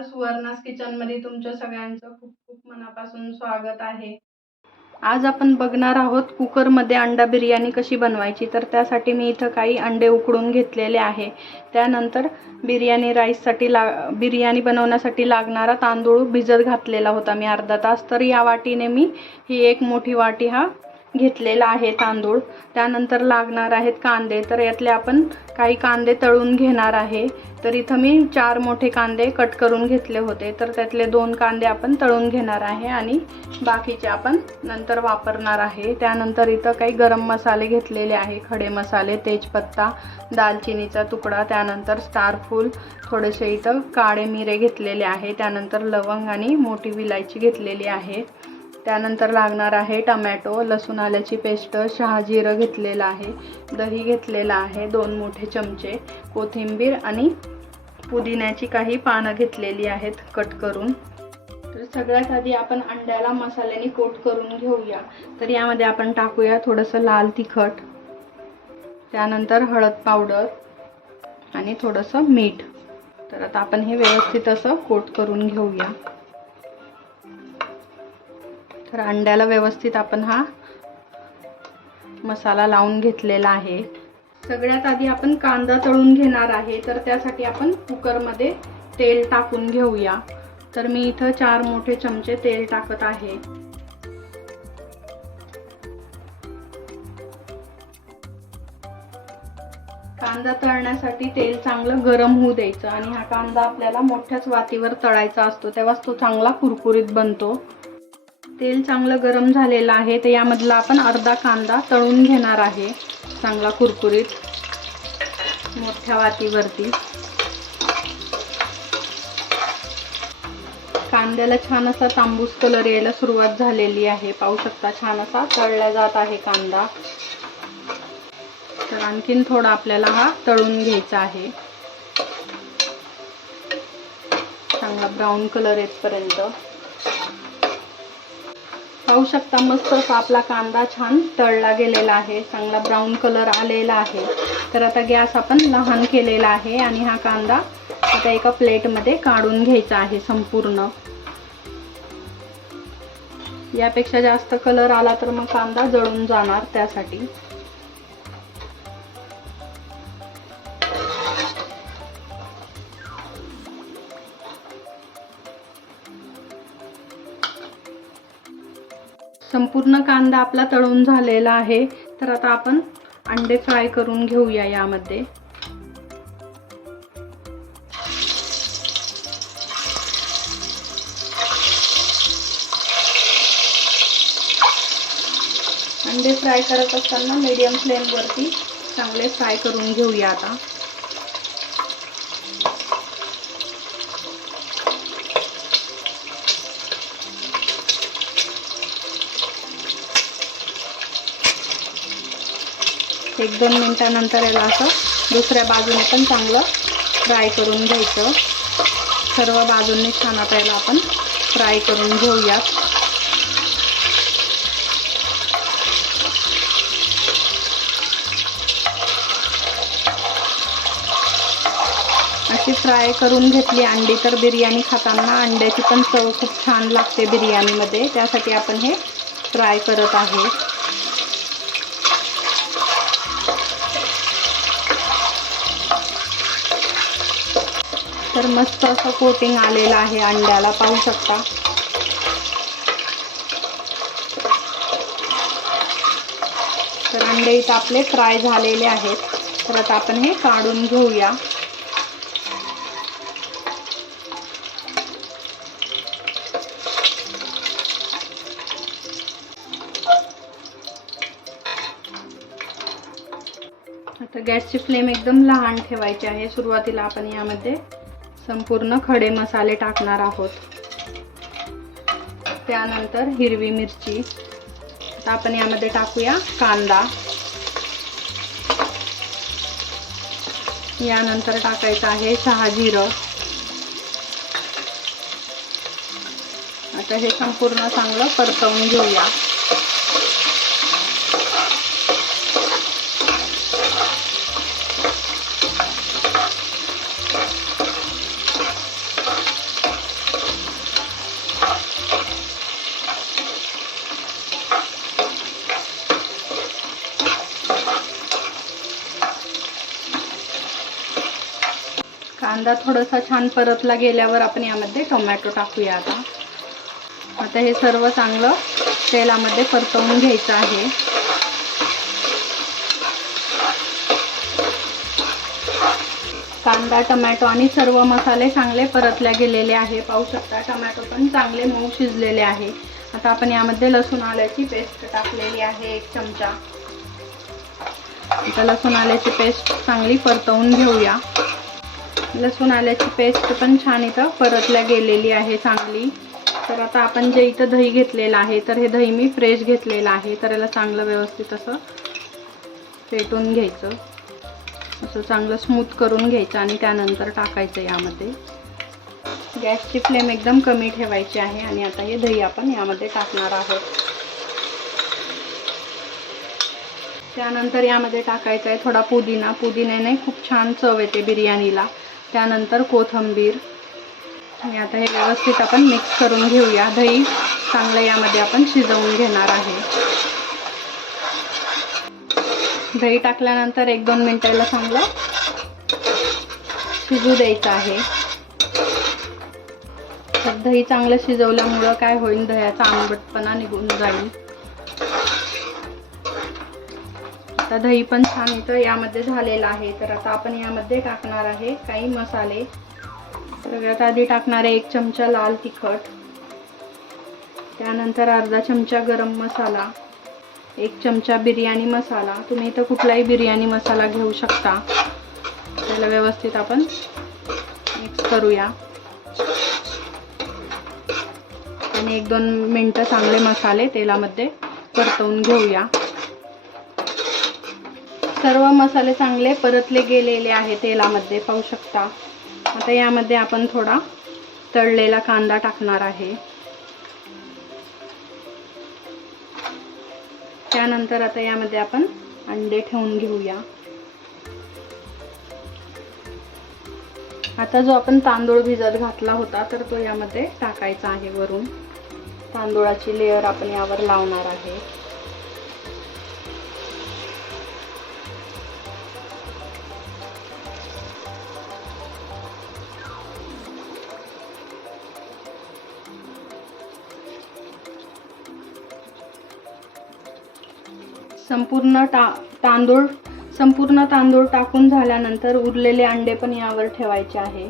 सुवर्णास किचनमध्ये तुमच्या सगळ्यांचं खूप खूप मनापासून स्वागत आहे. आज आपण बघणार आहोत कुकरमध्ये अंडा बिर्याणी कशी बनवायची तर त्यासाठी मी इथं काही अंडे उकडून घेतलेले आहे. त्यानंतर बिर्याणी राईससाठी ला बिर्याणी बनवण्यासाठी लागणारा तांदूळ भिजत घातलेला होता मी अर्धा तास. तर या वाटीने मी ही एक मोठी वाटी हा घेतलेला आहे तांदूळ. त्यानंतर लागणार आहेत कांदे. तर यातले आपण काही कांदे तळून घेणार आहे. तर इथं मी चार मोठे कांदे कट करून घेतले होते. तर त्यातले दोन कांदे आपण तळून घेणार आहे आणि बाकीचे आपण नंतर वापरणार आहे. त्यानंतर इथं काही गरम मसाले घेतलेले आहे. खडे मसाले तेजपत्ता दालचिनीचा तुकडा त्यानंतर स्टारफूल थोडेसे इथं काळे मिरे घेतलेले आहे. त्यानंतर लवंग आणि मोठी विलायची घेतलेली आहे. त्यानंतर लागणार आहे टमॅटो लसूण आल्याची पेस्ट शहाजिरं घेतलेलं आहे दही घेतलेलं आहे दोन मोठे चमचे कोथिंबीर आणि पुदिन्याची काही पानं घेतलेली आहेत कट करून. तर सगळ्यात आधी आपण अंड्याला मसाल्याने कोट करून घेऊया. तर यामध्ये आपण टाकूया थोडंसं लाल तिखट त्यानंतर हळद पावडर आणि थोडंसं मीठ. तर आता आपण हे व्यवस्थित असं कोट करून घेऊया. तर अंड्याला व्यवस्थित आपण हा मसाला लावून घेतलेला आहे. सगळ्यात आधी आपण कांदा तळून घेणार आहे तर त्यासाठी आपण कुकरमध्ये तेल टाकून घेऊया. तर मी इथं चार मोठे चमचे तेल टाकत आहे. कांदा तळण्यासाठी तेल चांगलं गरम होऊ द्यायचं आणि हा कांदा आपल्याला मोठ्याच वातीवर तळायचा असतो तेव्हाच तो चांगला कुरकुरीत बनतो. तेल चांगलं गरम झालेलं आहे तर यामधला आपण अर्धा कांदा तळून घेणार आहे. चांगला कुरकुरीत मोठ्या वातीवरती कांद्याला छान असा तांबूस कलर यायला सुरुवात झालेली आहे. पाहू शकता छान असा तळला जात आहे कांदा. तर आणखीन थोडा आपल्याला हा तळून घ्यायचा आहे. चांगला ब्राऊन कलर येतपर्यंत. पाहू शकता मस्त असा आपला कांदा छान तळला गेलेला आहे. चांगला ब्राऊन कलर आलेला आहे. तर आता गॅस आपण लहान केलेला आहे आणि हा कांदा आता एका प्लेटमध्ये काढून घ्यायचा आहे संपूर्ण. यापेक्षा जास्त कलर आला तर मग कांदा जळून जाणार त्यासाठी. संपूर्ण कांदा आपला तळून झालेला आहे. तर आता आपण अंडे फ्राय करून घेऊया यामध्ये. अंडे फ्राय करत असताना मीडियम फ्लेमवरती चांगले फ्राय करून घेऊया आता. एक दोन मिनटानंतर याला असं दुसऱ्या बाजूने पण चांगलं फ्राय करून घ्यायचं. सर्व बाजूंनी छान आता याला आपण फ्राय करून घेऊयात. अशी फ्राय करून घेतली अंडी तर बिर्याणी खाताना अंड्याची पण चव खूप छान लागते बिर्याणीमध्ये. त्यासाठी आपण हे फ्राय करत आहे. तर मस्त असं कोटिंग आलेलं आहे अंड्याला. पाहू शकता. तर अंडे इथं आपले फ्राय झालेले आहेत. तर आता आपण हे काढून घेऊया. आता गॅसची फ्लेम एकदम लहान ठेवायची आहे. सुरुवातीला आपण यामध्ये संपूर्ण खडे मसाले टाकणार आहोत. त्यानंतर हिरवी मिरची. आता आपण यामध्ये टाकूया कांदा. यानंतर टाकायचं आहे सहा जिरं. आता हे संपूर्ण चांगलं परतवून घेऊया. कांदा थोडासा छान परतला गेल्यावर आपण यामध्ये टोमॅटो टाकूया आता. आता हे सर्व चांगलं तेलामध्ये परतवून घ्यायचं आहे. कांदा टमॅटो आणि सर्व मसाले चांगले परतल्या गेलेले आहे. पाहू शकता टमॅटो पण चांगले मऊ शिजलेले आहे. आता आपण यामध्ये लसूण आल्याची पेस्ट टाकलेली आहे एक चमचा. आता लसूण आल्याची पेस्ट चांगली परतवून घेऊया. लसूण आल्याची पेस्ट पण छान इथं परतल्या गेलेली आहे चांगली. तर आता आपण जे इथं दही घेतलेलं आहे तर हे दही मी फ्रेश घेतलेलं आहे. तर याला चांगलं व्यवस्थित असं फेटून घ्यायचं. असं चांगलं स्मूथ करून घ्यायचं आणि त्यानंतर टाकायचं यामध्ये. गॅसची फ्लेम एकदम कमी ठेवायची आहे आणि आता हे दही आपण यामध्ये टाकणार आहोत. त्यानंतर यामध्ये टाकायचं आहे थोडा पुदिना. पुदिन्याने खूप छान चव येते बिर्याणीला. त्यानंतर कोथिंबीर. आणि आता हे व्यवस्थित आपण मिक्स करून घेऊया. दही चांगलं यामध्ये आपण शिजवून घेणार आहे. दही टाकल्यानंतर एक दोन मिनिटाला चांगलं शिजू द्यायचं आहे. तर दही चांगलं शिजवल्यामुळं काय होईल? दह्याचा आंबटपणा निघून जाईल. आता दही पण छान इथं यामध्ये झालेलं आहे. तर आता आपण यामध्ये टाकणार आहे काही मसाले. सगळ्यात आधी टाकणार आहे एक चमचा लाल तिखट. त्यानंतर अर्धा चमचा गरम मसाला. एक चमचा बिर्याणी मसाला. तुम्ही इथं कुठलाही बिर्याणी मसाला घेऊ शकता. त्याला व्यवस्थित आपण मिक्स करूया. आणि एक दोन मिनटं चांगले मसाले तेलामध्ये परतवून घेऊया. सर्व मसाले चांगले परतले गेलेले आहे तेलामध्ये पाहू शकता. आता यामध्ये आपण थोडा तळलेला कांदा टाकणार आहे. त्यानंतर आता यामध्ये आपण अंडे ठेवून घेऊया. आता जो आपण तांदूळ भिजत घातला होता तर तो यामध्ये टाकायचा आहे वरून. तांदूळाची लेअर आपण यावर लावणार आहे. संपूर्ण टा तांदूळ संपूर्ण तांदूळ टाकून झाल्यानंतर उरलेले अंडे पण यावर ठेवायचे आहे.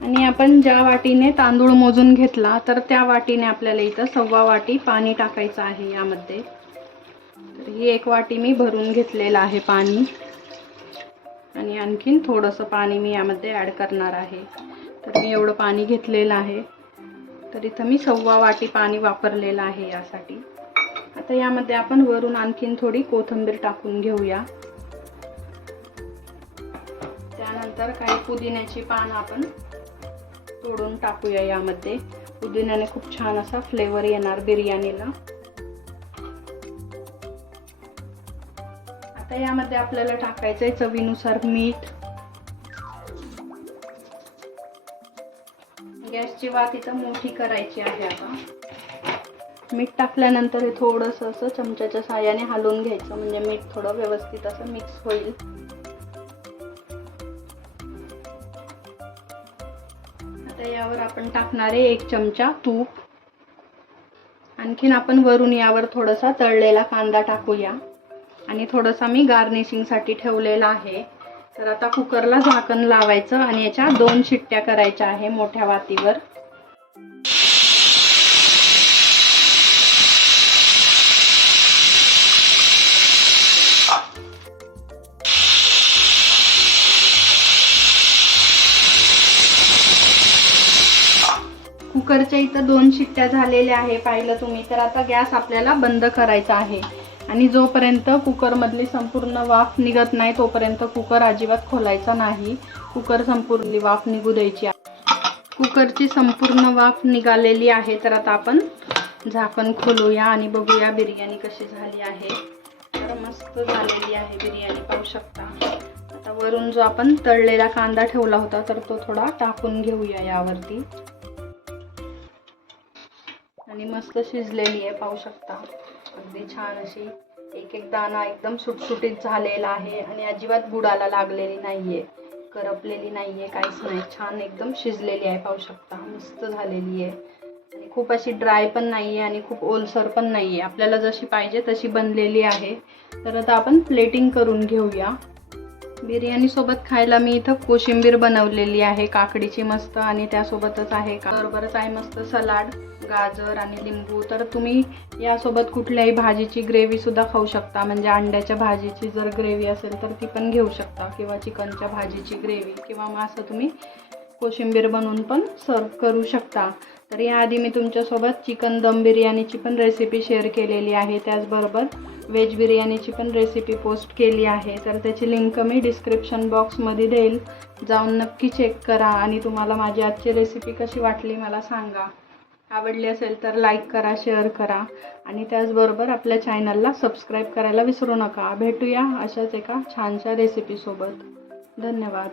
आणि आपण ज्या वाटीने तांदूळ मोजून घेतला तर त्या वाटीने आपल्याला इथं सव्वा वाटी पाणी टाकायचं आहे यामध्ये. तर ही एक वाटी मी भरून घेतलेलं आहे पाणी. आणि आणखीन थोडंसं पाणी मी यामध्ये ॲड करणार आहे. तर मी एवढं पाणी घेतलेलं आहे. तर इथं मी सव्वा वाटी पाणी वापरलेलं आहे यासाठी. आता यामध्ये आपण वरून आणखीन थोडी कोथिंबीर टाकून घेऊया. त्यानंतर काही पुदिन्याची पानं आपण तोडून टाकूया यामध्ये. पुदिन्याने खूप छान असा फ्लेवर येणार बिर्याणीला. आता यामध्ये आपल्याला टाकायचंय चवीनुसार मीठ. गॅसची वात इथं मोठी करायची आहे आता. मीठ टाकल्यानंतर हे थोडंसं असं चमच्याच्या साह्याने हलवून घ्यायचं. म्हणजे मीठ थोडं व्यवस्थित असं मिक्स होईल. आता यावर आपण टाकणार आहे एक चमचा तूप. आणखीन आपण वरून यावर थोडासा तळलेला कांदा टाकूया. आणि थोडासा मी गार्निशिंगसाठी ठेवलेला आहे. तर आता कुकरला झाकण लावायचं आणि याच्या दोन शिट्ट्या करायच्या आहे मोठ्या वातीवर. कुकरच्या इथं दोन शिट्ट्या झालेल्या आहे पाहिलं तुम्ही. तर आता गॅस आपल्याला बंद करायचा आहे. आणि जोपर्यंत कुकरमधली संपूर्ण वाफ निघत नाही तोपर्यंत कुकर अजिबात खोलायचा नाही. कुकर संपूर्ण वाफ निघू द्यायची आहे. कुकरची संपूर्ण वाफ निघालेली आहे तर आता आपण झाकण खोलूया आणि बघूया बिर्याणी कशी झाली आहे. तर मस्त झालेली आहे बिर्याणी पाहू शकता. आता वरून जो आपण तळलेला कांदा ठेवला होता तर तो थोडा टाकून घेऊया यावरती. आणि मस्त शिजलेली आहे पाहू शकता. अगदी छान अशी एक एक दाणा एकदम सुटसुटीत झालेला आहे आणि अजिबात बुडाला लागलेली नाही आहे करपलेली नाही आहे काहीच नाही. छान एकदम शिजलेली आहे पाहू शकता. मस्त झालेली आहे. आणि खूप अशी ड्राय पण नाही आहे आणि खूप ओलसर पण नाही आहे आपल्याला जशी पाहिजे तशी बनलेली आहे. तर आता आपण प्लेटिंग करून घेऊया. बिर्याणीसोबत खायला मी इथं कोशिंबीर बनवलेली आहे काकडीची मस्त आणि त्यासोबतच आहे का? बरोबरच आहे मस्त सलाड गाजर आणि लिंबू. तर तुम्ही यासोबत कुठल्याही भाजीची ग्रेव्हीसुद्धा खाऊ शकता. म्हणजे अंड्याच्या भाजीची जर ग्रेव्ही असेल तर ती पण घेऊ शकता. किंवा चिकनच्या भाजीची ग्रेव्ही किंवा मग असं तुम्ही कोशिंबीर बनवून पण सर्व करू शकता. तर याआधी मी तुमच्यासोबत चिकन दम बिर्याणीची पण रेसिपी शेअर केलेली आहे. त्याचबरोबर व्हेज बिर्याणीची पण रेसिपी पोस्ट केली आहे. तर त्याची लिंक मी डिस्क्रिप्शन बॉक्समध्ये देईल. जाऊन नक्की चेक करा आणि तुम्हाला माझी आजची रेसिपी कशी वाटली मला सांगा. आवडली असेल तर लाईक करा शेअर करा. आणि त्याचबरोबर आपल्या चॅनलला सबस्क्राईब करायला विसरू नका. भेटूया अशाच एका छानशा रेसिपीसोबत धन्यवाद.